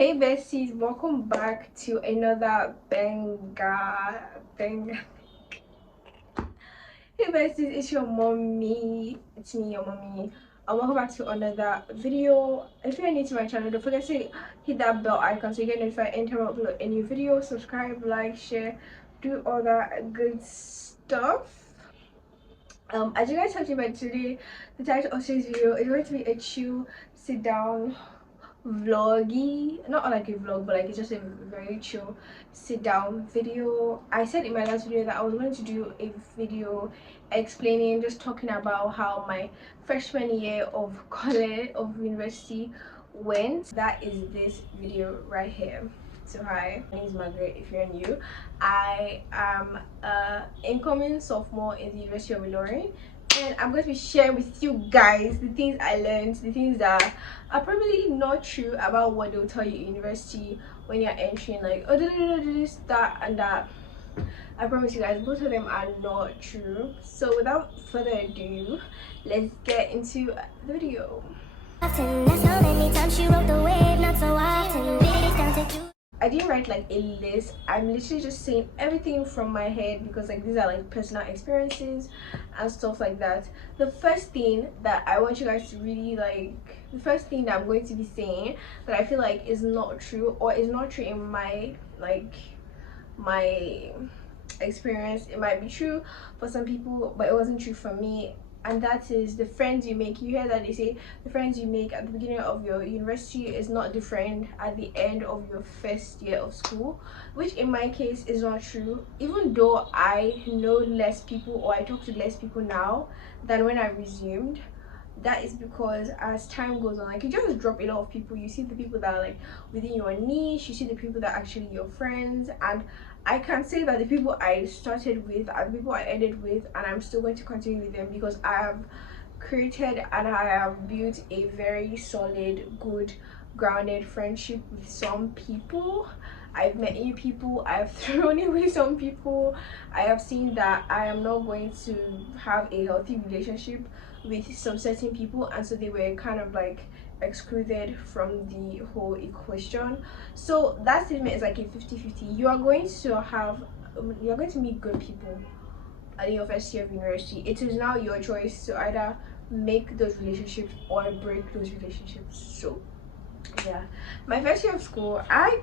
Hey besties, welcome back to another banger. Hey besties, it's your mommy. It's me, your mommy. And welcome back to another video. If you're new to my channel, don't forget to hit that bell icon so you get notified anytime I upload a new video. Subscribe, like, share, do all that good stuff. As you guys have seen by today, the title of today's video is going to be a chill sit down vloggy, not like a vlog, but like it's just a very chill sit down video. I said in my last video that I was going to do a video explaining, just talking about how my freshman year of college, of university went. That is this video right here. So hi, my name is Margaret. If you're new, I am a incoming sophomore in the University of Ilorin, and I'm going to be sharing with you guys the things I learned, the things that are probably not true about what they'll tell you in university when you're entering, like, oh, this, that, and that. I promise you guys, both of them are not true. So without further ado, let's get into the video. I didn't write like a list. I'm literally just saying everything from my head because like these are like personal experiences and stuff like that. The first thing that I want you guys to really like, the first thing that I'm going to be saying that I feel like is not true, or is not true in my my experience. It might be true for some people, but it wasn't true for me. And that is the friends you make. You hear that they say the friends you make at the beginning of your university is not the friend at the end of your first year of school, which in my case is not true. Even though I know less people, or I talk to less people now than when I resumed, that is because as time goes on, like, you just drop a lot of people. You see the people that are like within your niche, you see the people that are actually your friends. And I can say that the people I started with are the people I ended with, and I'm still going to continue with them because I have created and I have built a very solid, good, grounded friendship with some people. I've met new people, I've thrown away some people. I have seen that I am not going to have a healthy relationship with some certain people, and so they were kind of like excluded from the whole equation. So that statement is like a 50-50. You're going to meet good people in your first year of university. It is now your choice to either make those relationships or break those relationships. So yeah, my first year of school, I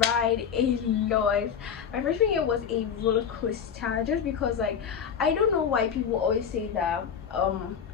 cried a lot. My freshman year was a roller coaster, just because like I don't know why people always say that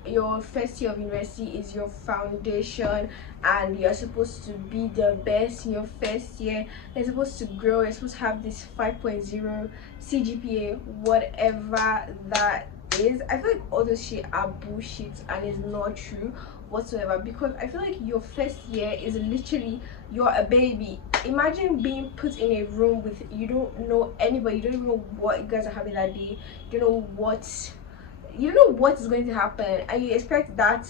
your first year of university is your foundation and you're supposed to be the best in your first year. You're supposed to grow, you're supposed to have this 5.0 CGPA, whatever that is. I feel like all those shit are bullshit and is not true whatsoever, because I feel like your first year is literally, you're a baby. Imagine being put in a room with, you don't know anybody, you don't even know what you guys are having that day, you don't know what is going to happen, and you expect that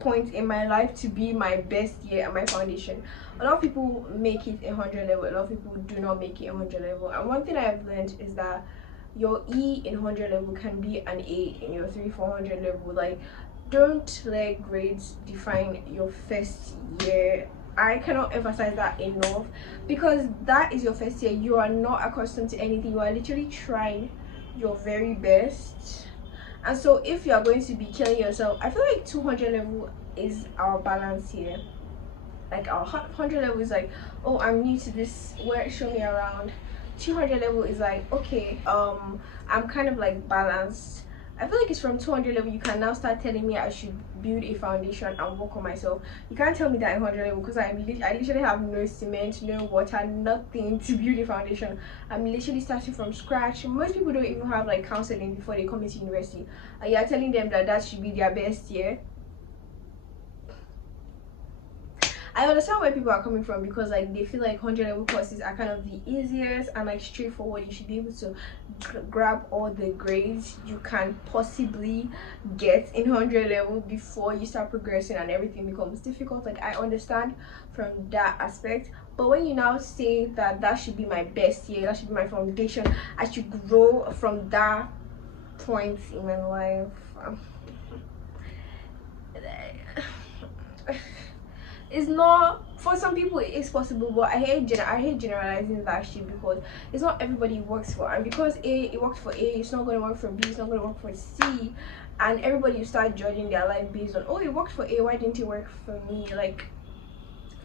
point in my life to be my best year and my foundation. A lot of people make it 100 level, a lot of people do not make it 100 level. And one thing I've learned is that your E in 100 level can be an A in your 300-400 level. Like, don't let grades define your first year. I cannot emphasize that enough, because that is your first year. You are not accustomed to anything. You are literally trying your very best. And so if you are going to be killing yourself, I feel like 200 level is our balance here. Like our 100 level is like, oh, I'm new to this, where, show me around. 200 level is like, okay, I'm kind of like balanced. I feel like it's from 200 level you can now start telling me I should build a foundation and work on myself. You can't tell me that 100 level, because I literally have no cement, no water, nothing to build a foundation. I'm literally starting from scratch. Most people don't even have like counseling before they come into university, and you're telling them that that should be their best year. I understand where people are coming from, because like they feel like 100 level courses are kind of the easiest and like straightforward. You should be able to grab all the grades you can possibly get in 100 level before you start progressing and everything becomes difficult. Like, I understand from that aspect, but when you now say that that should be my best year, that should be my foundation, I should grow from that point in my life, It's not, for some people it is possible, but I hate generalizing that shit, because it's not everybody it works for. And because it worked for A, it's not going to work for B, it's not going to work for C, and everybody you start judging their life based on, oh, it worked for A, why didn't it work for me? Like,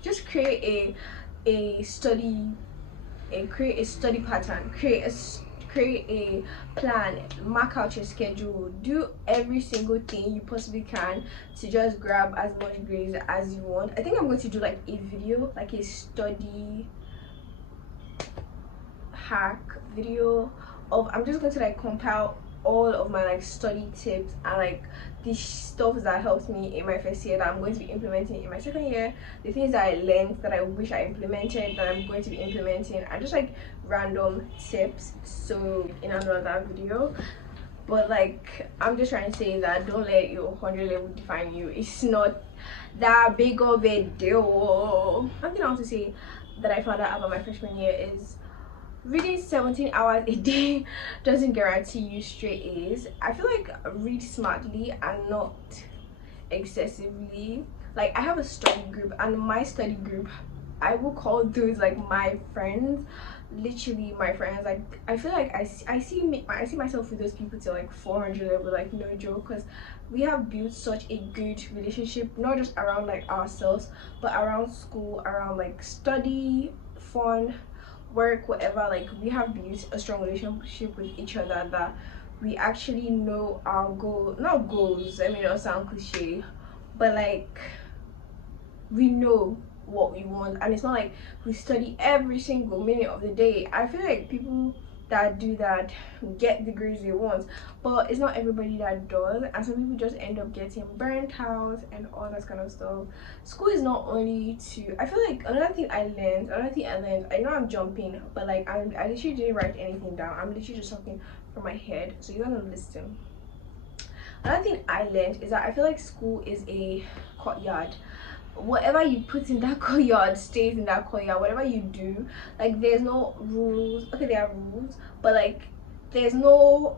just create a study create a study pattern, create a plan, mark out your schedule, do every single thing you possibly can to just grab as much grades as you want. I think I'm going to do like a video, like a study hack video of, I'm just going to like compile all of my like study tips and like the stuff that helped me in my first year that I'm going to be implementing in my second year, the things that I learned that I wish I implemented that I'm going to be implementing, and just like random tips. So in another video, but like I'm just trying to say that don't let your 100 level define you. It's not that big of a deal. Something I want to say that I found out about my freshman year is reading 17 hours a day doesn't guarantee you straight A's. I feel like read smartly and not excessively. Like, I have a study group, and my study group, I will call those like my friends, literally my friends. Like, I feel like I see myself with those people to like 400 level, like no joke, because we have built such a good relationship, not just around like ourselves, but around school, around like study, fun, work, whatever. Like, we have built a strong relationship with each other that we actually know our not goals, I mean, it'll sound cliche, but like we know what we want, and it's not like we study every single minute of the day. I feel like people that do that get the grades they want, but it's not everybody that does, and some people just end up getting burnt out and all that kind of stuff. School is not only to, I feel like another thing I learned, I know I'm jumping, but like I literally didn't write anything down, I'm literally just talking from my head, so you're gonna listen. Another thing I learned is that I feel like school is a courtyard. Whatever you put in that courtyard stays in that courtyard. Whatever you do, like, there's no rules. Okay, there are rules, but like there's no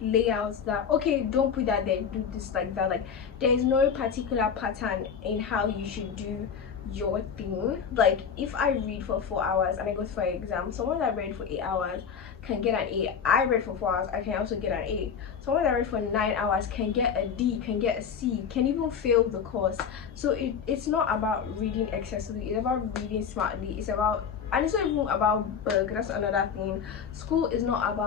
layouts that, okay, don't put that there, do this, like that. Like, there's no particular pattern in how you should do your thing. Like, if I read for 4 hours and I go for an exam, someone that read for 8 hours can get an A. I read for 4 hours, I can also get an A. Someone that read for 9 hours can get a D, can get a C, can even fail the course. So it's not about reading excessively, it's about reading smartly. It's about, and it's not even about book. That's another thing. School is not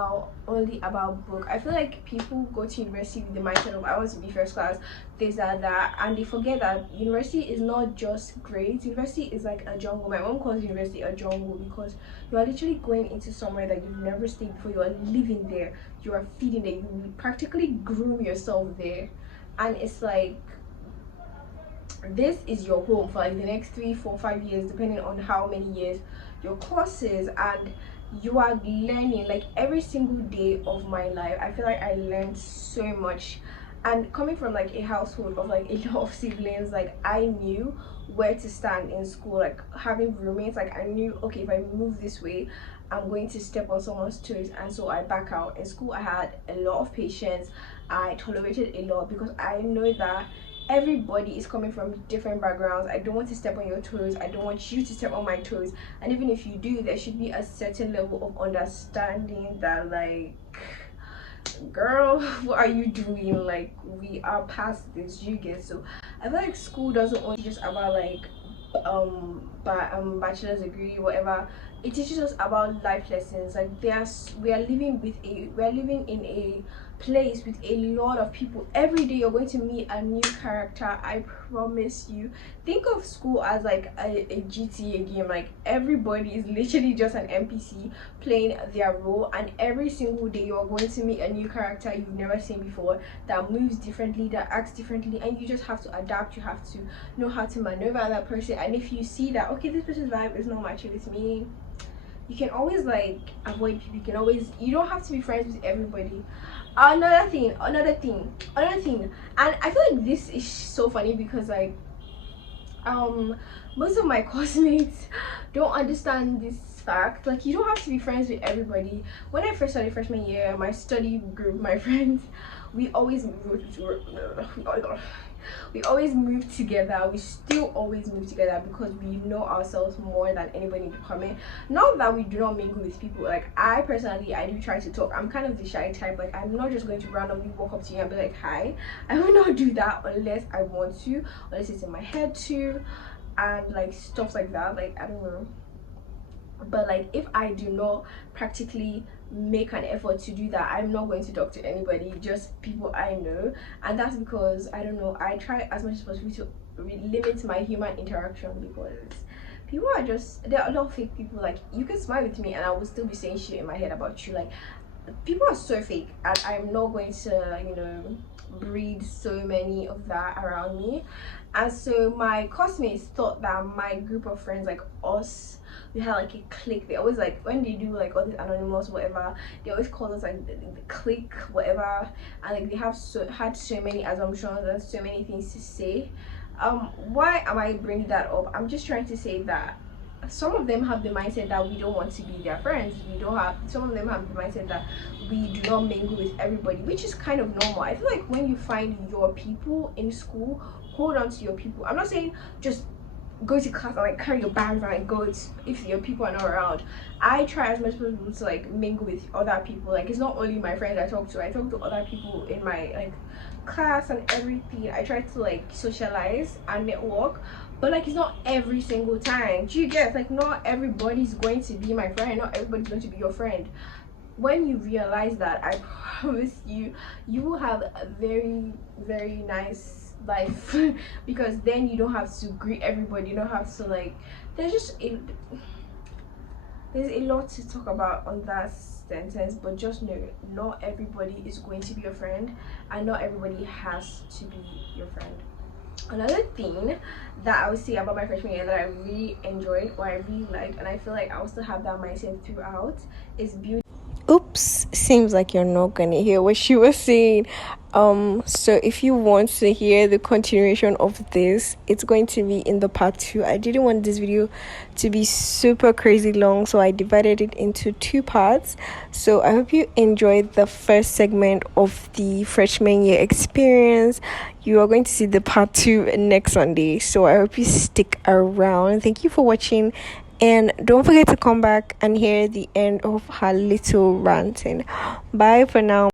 only about book. I feel like people go to university with the mindset of, I want to be first class, this and that, and they forget that university is not just grades. University is like a jungle. My mom calls university a jungle because you are literally going into somewhere that you've never stayed before. You are living there, you are feeding there, you practically groom yourself there, and it's like, this is your home for like the next 3, 4, 5 years, depending on how many years your courses, and you are learning. Like, every single day of my life, I feel like I learned so much. And coming from like a household of like a lot of siblings, like I knew where to stand in school. Like, having roommates, like I knew, okay, if I move this way, I'm going to step on someone's toes, and so I back out. In school, I had a lot of patience, I tolerated a lot, because I know that everybody is coming from different backgrounds. I don't want to step on your toes, I don't want you to step on my toes, and even if you do, there should be a certain level of understanding that, like, girl, what are you doing? Like, we are past this, you get. So I feel like school doesn't only just about like bachelor's degree, whatever. It teaches us about life lessons. Like, we are living in a place with a lot of people. Every day you're going to meet a new character, I promise you. Think of school as like a GTA game. Like, everybody is literally just an NPC playing their role, and every single day you're going to meet a new character you've never seen before, that moves differently, that acts differently, and you just have to adapt. You have to know how to maneuver that person, and if you see that, okay, this person's vibe is not matching with me, you can always like avoid people. You don't have to be friends with everybody. Another thing, and I feel like this is so funny because like most of my classmates don't understand this fact. Like, you don't have to be friends with everybody. When I first started freshman year, my study group, my friends, we always we always move together. We still always move together because we know ourselves more than anybody in the comment. Not that we do not mingle with people. Like, I personally, I do try to talk. I'm kind of the shy type. Like, I'm not just going to randomly walk up to you and be like, hi. I will not do that unless I want to, unless it's in my head to, and like stuff like that. Like, I don't know. But like, if I do not practically make an effort to do that, I'm not going to talk to anybody, just people I know. And that's because, I don't know, I try as much as possible to limit my human interaction, because people are just, there are a lot of fake people. Like, you can smile with me and I will still be saying shit in my head about you. Like, people are so fake, and I'm not going to, you know, breed so many of that around me. And so my classmates thought that my group of friends, like us, we had like a clique. They always, like, when they do like all these anonymous whatever, they always call us like the clique whatever, and like they have had so many assumptions and so many things to say. Why am I bringing that up? I'm just trying to say that some of them have the mindset that we don't want to be their friends. Some of them have the mindset that we do not mingle with everybody, which is kind of normal. I feel like when you find your people in school, hold on to your people. I'm not saying just go to class and like carry your bags and like go if your people are not around. I try as much as possible to like mingle with other people. Like, it's not only my friends I talk to other people in my like class and everything. I try to like socialize and network, but like, it's not every single time. Do you get? Like, not everybody's going to be my friend, not everybody's going to be your friend. When you realize that, I promise you, you will have a very, very nice life because then you don't have to greet everybody. You don't have to like, there's a lot to talk about on that sentence, but just know, not everybody is going to be your friend, and not everybody has to be your friend. Another thing that I would say about my freshman year that I really enjoyed, or I really liked, and I feel like I also have that mindset throughout, is beauty. Oops, seems like you're not gonna hear what she was saying. So if you want to hear the continuation of this, it's going to be in the part 2. I didn't want this video to be super crazy long, so I divided it into 2 parts. So I hope you enjoyed the first segment of the freshman year experience. You are going to see the part 2 next Sunday, so I hope you stick around. Thank you for watching, and don't forget to come back and hear the end of her little ranting. Bye for now.